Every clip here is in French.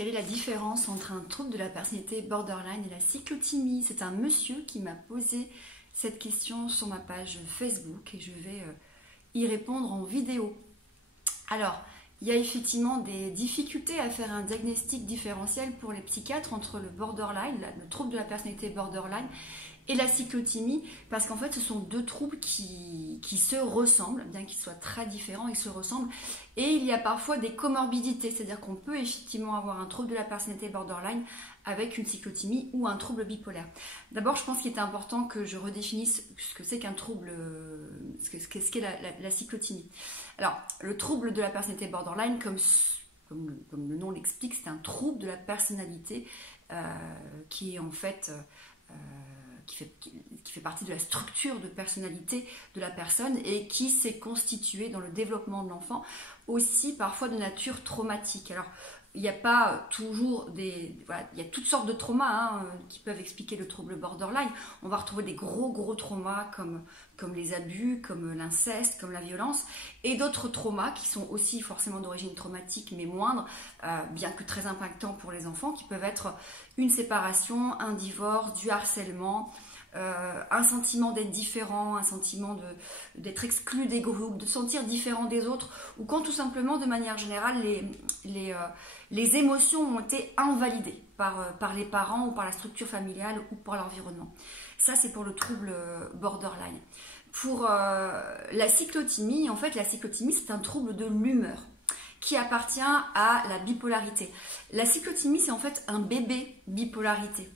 Quelle est la différence entre un trouble de la personnalité borderline et la cyclothymie? C'est un monsieur qui m'a posé cette question sur ma page Facebook et je vais y répondre en vidéo. Alors, il y a effectivement des difficultés à faire un diagnostic différentiel pour les psychiatres entre le borderline, le trouble de la personnalité borderline et la cyclothymie, parce qu'en fait ce sont deux troubles qui se ressemblent, bien qu'ils soient très différents, ils se ressemblent, et il y a parfois des comorbidités, c'est-à-dire qu'on peut effectivement avoir un trouble de la personnalité borderline avec une cyclothymie ou un trouble bipolaire. D'abord, je pense qu'il est important que je redéfinisse ce que c'est qu'un trouble, ce qu'est la cyclothymie. Alors, le trouble de la personnalité borderline, comme le nom l'explique, c'est un trouble de la personnalité qui est en fait... qui fait partie de la structure de personnalité de la personne et qui s'est constituée dans le développement de l'enfant, aussi parfois de nature traumatique. Alors, il n'y a pas toujours voilà, il y a toutes sortes de traumas qui peuvent expliquer le trouble borderline. On va retrouver des gros traumas comme les abus, comme l'inceste, comme la violence, et d'autres traumas qui sont aussi forcément d'origine traumatique, mais moindre, bien que très impactants pour les enfants, qui peuvent être une séparation, un divorce, du harcèlement, un sentiment d'être différent, un sentiment d'être exclu des groupes, de se sentir différent des autres, ou quand tout simplement, de manière générale, les émotions ont été invalidées par les parents ou par la structure familiale ou par l'environnement. Ça, c'est pour le trouble borderline. Pour la cyclothymie, en fait, la cyclothymie, c'est un trouble de l'humeur qui appartient à la bipolarité. La cyclothymie, c'est en fait un bébé bipolarité.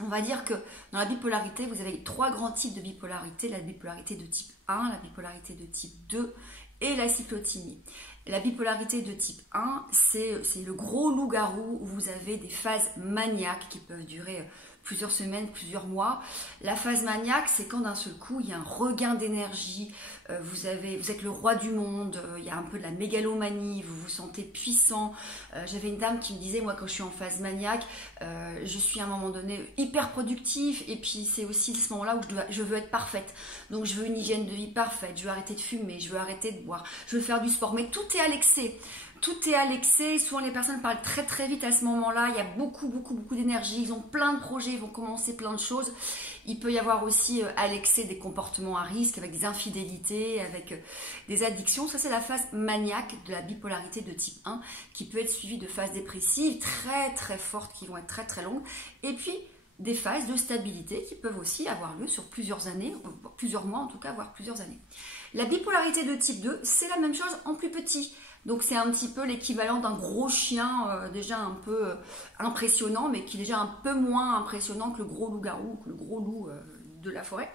On va dire que dans la bipolarité, vous avez trois grands types de bipolarité. La bipolarité de type 1, la bipolarité de type 2 et la cyclothymie. La bipolarité de type 1, c'est le gros loup-garou où vous avez des phases maniaques qui peuvent durer plusieurs semaines, plusieurs mois. La phase maniaque, c'est quand d'un seul coup, il y a un regain d'énergie, vous êtes le roi du monde, il y a un peu de la mégalomanie, vous vous sentez puissant. J'avais une dame qui me disait, moi quand je suis en phase maniaque, je suis à un moment donné hyper productif, et puis c'est aussi ce moment-là où je veux être parfaite. Donc je veux une hygiène de vie parfaite, je veux arrêter de fumer, je veux arrêter de boire, je veux faire du sport, mais tout est à l'excès. Tout est à l'excès, souvent les personnes parlent très vite à ce moment-là, il y a beaucoup d'énergie, ils ont plein de projets, ils vont commencer plein de choses. Il peut y avoir aussi à l'excès des comportements à risque, avec des infidélités, avec des addictions. Ça, c'est la phase maniaque de la bipolarité de type 1, qui peut être suivie de phases dépressives très fortes, qui vont être très longues. Et puis, des phases de stabilité qui peuvent aussi avoir lieu sur plusieurs années, plusieurs mois en tout cas, voire plusieurs années. La bipolarité de type 2, c'est la même chose en plus petit. Donc c'est un petit peu l'équivalent d'un gros chien déjà un peu impressionnant, mais qui est déjà un peu moins impressionnant que le gros loup-garou, que le gros loup de la forêt.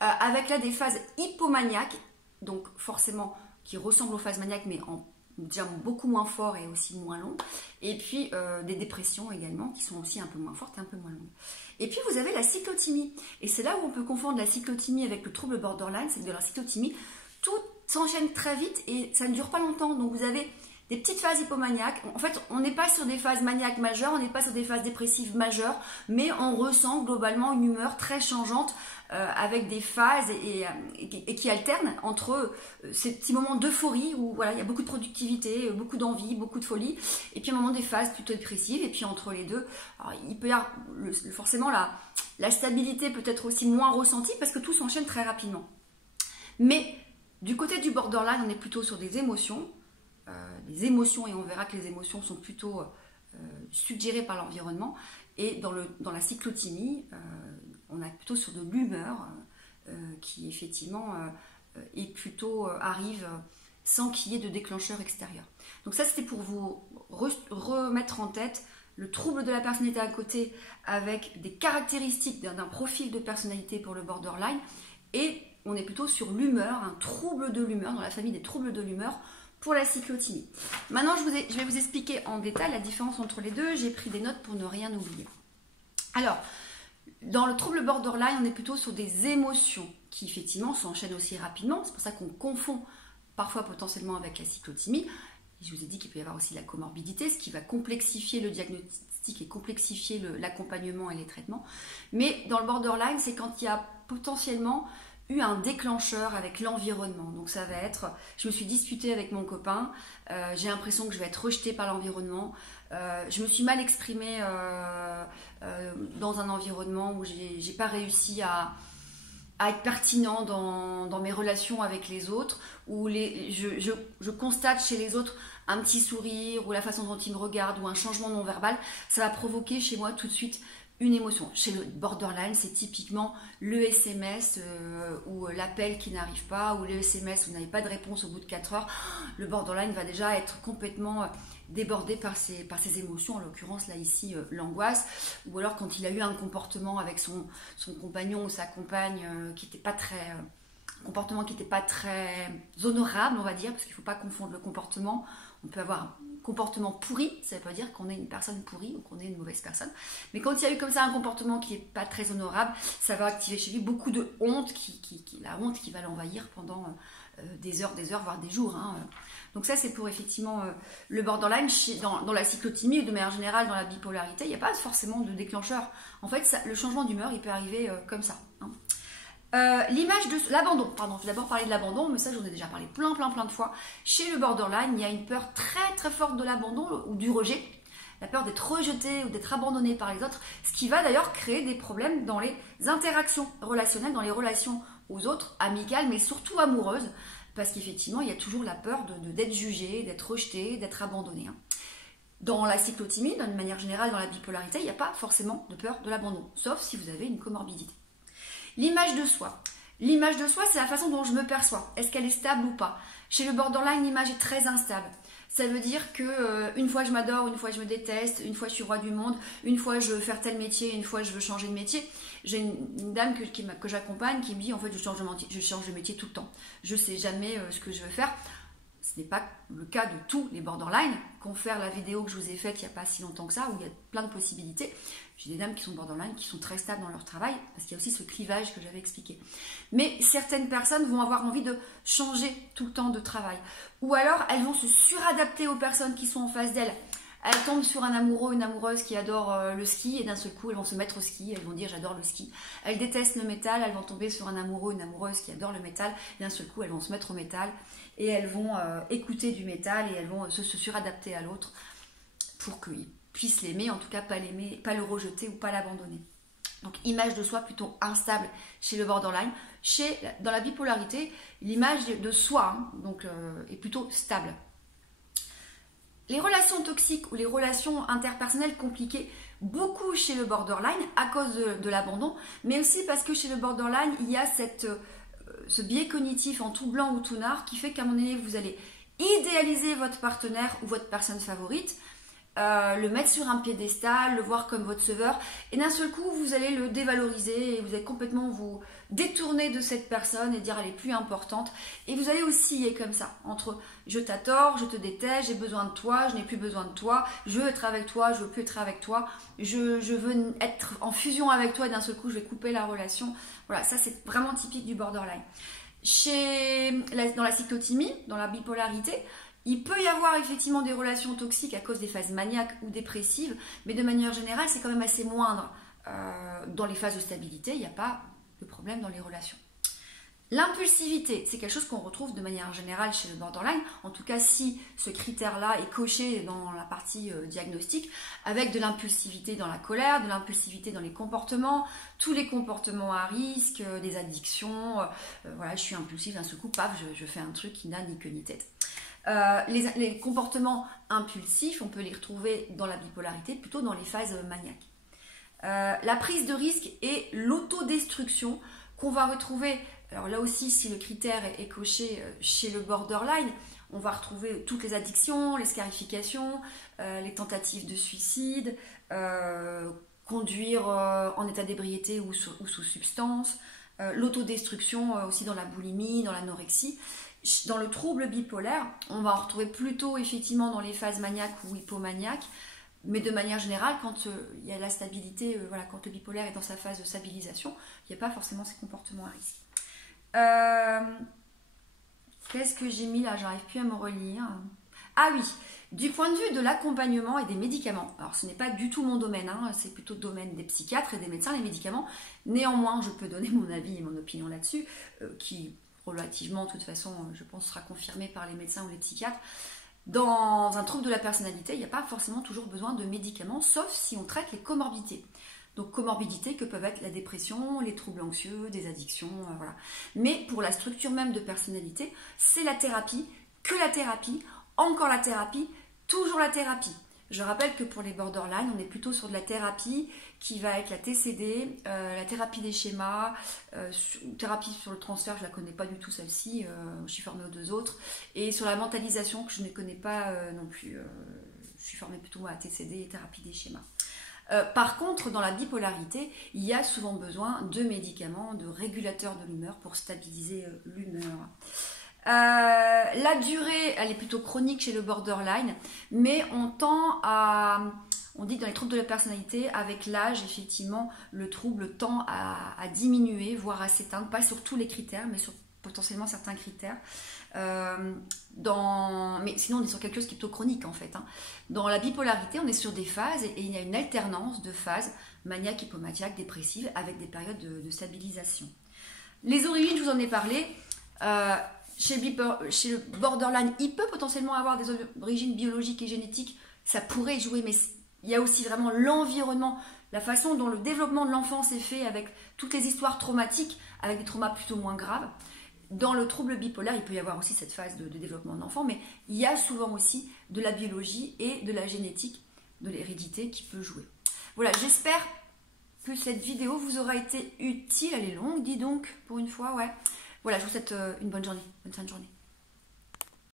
Avec là des phases hypomaniaques, donc forcément qui ressemblent aux phases maniaques, mais en déjà beaucoup moins fort et aussi moins long. Et puis des dépressions également, qui sont aussi un peu moins fortes et un peu moins longues. Et puis vous avez la cyclothymie. Et c'est là où on peut confondre la cyclothymie avec le trouble borderline, c'est que de la cyclothymie, tout s'enchaîne très vite et ça ne dure pas longtemps. Donc vous avez des petites phases hypomaniaques. En fait, on n'est pas sur des phases maniaques majeures, on n'est pas sur des phases dépressives majeures, mais on ressent globalement une humeur très changeante avec des phases et qui alternent entre ces petits moments d'euphorie où voilà, il y a beaucoup de productivité, beaucoup d'envie, beaucoup de folie, et puis un moment des phases plutôt dépressives, et puis entre les deux, alors, il peut y avoir forcément la stabilité peut être aussi moins ressentie parce que tout s'enchaîne très rapidement. Mais du côté du borderline, on est plutôt sur des émotions, et on verra que les émotions sont plutôt suggérées par l'environnement. Et dans la cyclothymie, on est plutôt sur de l'humeur qui effectivement arrive sans qu'il y ait de déclencheur extérieur. Donc ça, c'était pour vous remettre en tête le trouble de la personnalité à côté avec des caractéristiques d'un profil de personnalité pour le borderline, et on est plutôt sur l'humeur, un trouble de l'humeur, dans la famille des troubles de l'humeur pour la cyclothymie. Maintenant, je vais vous expliquer en détail la différence entre les deux. J'ai pris des notes pour ne rien oublier. Alors, dans le trouble borderline, on est plutôt sur des émotions qui, effectivement, s'enchaînent aussi rapidement. C'est pour ça qu'on confond parfois potentiellement avec la cyclothymie. Et je vous ai dit qu'il peut y avoir aussi la comorbidité, ce qui va complexifier le diagnostic et complexifier l'accompagnement et les traitements. Mais dans le borderline, c'est quand il y a potentiellement eu un déclencheur avec l'environnement. Donc ça va être, je me suis disputée avec mon copain, j'ai l'impression que je vais être rejetée par l'environnement, je me suis mal exprimée dans un environnement où j'ai pas réussi à être pertinent dans mes relations avec les autres, où je constate chez les autres un petit sourire, ou la façon dont ils me regardent, ou un changement non verbal, ça va provoquer chez moi tout de suite une émotion. Chez le borderline, c'est typiquement le SMS ou l'appel qui n'arrive pas, ou le SMS où vous n'avez pas de réponse au bout de 4 heures. Le borderline va déjà être complètement débordé par ses émotions, en l'occurrence là ici l'angoisse, ou alors quand il a eu un comportement avec son compagnon ou sa compagne qui n'était pas très... comportement qui n'était pas très honorable, on va dire, parce qu'il ne faut pas confondre le comportement. On peut avoir un comportement pourri, ça ne veut pas dire qu'on est une personne pourrie ou qu'on est une mauvaise personne. Mais quand il y a eu comme ça un comportement qui n'est pas très honorable, ça va activer chez lui beaucoup de honte, la honte qui va l'envahir pendant des heures, voire des jours. Hein. Donc ça, c'est pour effectivement le borderline. Dans la cyclothymie ou de manière générale dans la bipolarité, il n'y a pas forcément de déclencheur. En fait, le changement d'humeur, il peut arriver comme ça. Hein. L'image de l'abandon, pardon, je vais d'abord parler de l'abandon, mais ça j'en ai déjà parlé plein de fois. Chez le borderline, il y a une peur très forte de l'abandon ou du rejet, la peur d'être rejeté ou d'être abandonné par les autres, ce qui va d'ailleurs créer des problèmes dans les interactions relationnelles, dans les relations aux autres, amicales, mais surtout amoureuses, parce qu'effectivement il y a toujours la peur d'être jugé, d'être rejeté, d'être abandonné. Hein. Dans la cyclothymie, d'une manière générale, dans la bipolarité, il n'y a pas forcément de peur de l'abandon, sauf si vous avez une comorbidité. L'image de soi. L'image de soi, c'est la façon dont je me perçois. Est-ce qu'elle est stable ou pas? Chez le borderline, l'image est très instable. Ça veut dire que une fois je m'adore, une fois je me déteste, une fois je suis roi du monde, une fois je veux faire tel métier, une fois je veux changer de métier. J'ai une dame que j'accompagne qui me dit en fait je change de métier tout le temps. Je ne sais jamais ce que je veux faire. Ce n'est pas le cas de tous les borderline. Confère la vidéo que je vous ai faite il n'y a pas si longtemps que ça, où il y a plein de possibilités. J'ai des dames qui sont borderline, qui sont très stables dans leur travail, parce qu'il y a aussi ce clivage que j'avais expliqué. Mais certaines personnes vont avoir envie de changer tout le temps de travail. Ou alors, elles vont se suradapter aux personnes qui sont en face d'elles. Elles tombent sur un amoureux, une amoureuse qui adore le ski, et d'un seul coup, elles vont se mettre au ski, elles vont dire j'adore le ski. Elles détestent le métal, elles vont tomber sur un amoureux, une amoureuse qui adore le métal, et d'un seul coup, elles vont se mettre au métal, et elles vont écouter du métal, et elles vont se suradapter à l'autre pour qu'il puisse l'aimer, en tout cas pas l'aimer, pas le rejeter ou pas l'abandonner. Donc image de soi plutôt instable chez le borderline. Dans la bipolarité, l'image de soi est plutôt stable. Les relations toxiques ou les relations interpersonnelles compliquées, beaucoup chez le borderline à cause de l'abandon, mais aussi parce que chez le borderline, il y a ce biais cognitif en tout blanc ou tout noir qui fait qu'à un moment donné, vous allez idéaliser votre partenaire ou votre personne favorite, le mettre sur un piédestal, le voir comme votre sauveur, et d'un seul coup vous allez le dévaloriser et vous allez complètement vous détourner de cette personne et dire elle est plus importante, et vous allez osciller comme ça entre je t'adore, je te déteste, j'ai besoin de toi, je n'ai plus besoin de toi, je veux être avec toi, je veux plus être avec toi, je veux être en fusion avec toi et d'un seul coup je vais couper la relation. Voilà, ça c'est vraiment typique du borderline. Dans la cyclothymie, dans la bipolarité, il peut y avoir effectivement des relations toxiques à cause des phases maniaques ou dépressives, mais de manière générale, c'est quand même assez moindre. Dans les phases de stabilité, il n'y a pas de problème dans les relations. L'impulsivité, c'est quelque chose qu'on retrouve de manière générale chez le borderline, en tout cas si ce critère-là est coché dans la partie diagnostic, avec de l'impulsivité dans la colère, de l'impulsivité dans les comportements, tous les comportements à risque, des addictions, voilà, je suis impulsive, d'un seul coup, paf, je fais un truc qui n'a ni queue ni tête. Les comportements impulsifs, on peut les retrouver dans la bipolarité, plutôt dans les phases maniaques. La prise de risque et l'autodestruction qu'on va retrouver, alors là aussi si le critère est coché chez le borderline, on va retrouver toutes les addictions, les scarifications, les tentatives de suicide, conduire en état d'ébriété ou sous substance, l'autodestruction aussi dans la boulimie, dans l'anorexie. Dans le trouble bipolaire, on va en retrouver plutôt effectivement dans les phases maniaques ou hypomaniaques, mais de manière générale, quand il y a la stabilité, voilà, quand le bipolaire est dans sa phase de stabilisation, il n'y a pas forcément ces comportements à risque. Qu'est-ce que j'ai mis là? J'arrive plus à me relire. Ah oui, Du point de vue de l'accompagnement et des médicaments, alors ce n'est pas du tout mon domaine, hein, c'est plutôt le domaine des psychiatres et des médecins, les médicaments. Néanmoins, je peux donner mon avis et mon opinion là-dessus, qui relativement, de toute façon, je pense, sera confirmée par les médecins ou les psychiatres. Dans un trouble de la personnalité, il n'y a pas forcément toujours besoin de médicaments, sauf si on traite les comorbidités. Donc comorbidités que peuvent être la dépression, les troubles anxieux, des addictions, voilà. Mais pour la structure même de personnalité, c'est la thérapie, que la thérapie, encore la thérapie, toujours la thérapie. Je rappelle que pour les borderline, on est plutôt sur de la thérapie qui va être la TCD, la thérapie des schémas, thérapie sur le transfert, je ne la connais pas du tout celle-ci, je suis formée aux deux autres, et sur la mentalisation que je ne connais pas non plus, je suis formée plutôt à TCD et thérapie des schémas. Par contre, dans la bipolarité, il y a souvent besoin de médicaments, de régulateurs de l'humeur pour stabiliser l'humeur. La durée, elle est plutôt chronique chez le borderline, mais on dit que dans les troubles de la personnalité, avec l'âge, effectivement, le trouble tend à diminuer, voire à s'éteindre, pas sur tous les critères, mais sur potentiellement certains critères. Mais sinon, on est sur quelque chose qui est plutôt chronique, en fait. Hein. Dans la bipolarité, on est sur des phases, et il y a une alternance de phases maniaques, hypomaniaques, dépressives, avec des périodes de stabilisation. Les origines, je vous en ai parlé. Chez le borderline, il peut potentiellement avoir des origines biologiques et génétiques, ça pourrait jouer, mais il y a aussi vraiment l'environnement, la façon dont le développement de l'enfance est fait avec toutes les histoires traumatiques, avec des traumas plutôt moins graves. Dans le trouble bipolaire, il peut y avoir aussi cette phase de développement de l'enfant, mais il y a souvent aussi de la biologie et de la génétique, de l'hérédité qui peut jouer. Voilà, j'espère que cette vidéo vous aura été utile. Elle est longue, dis donc, pour une fois, ouais. Voilà, je vous souhaite une bonne journée, bonne fin de journée.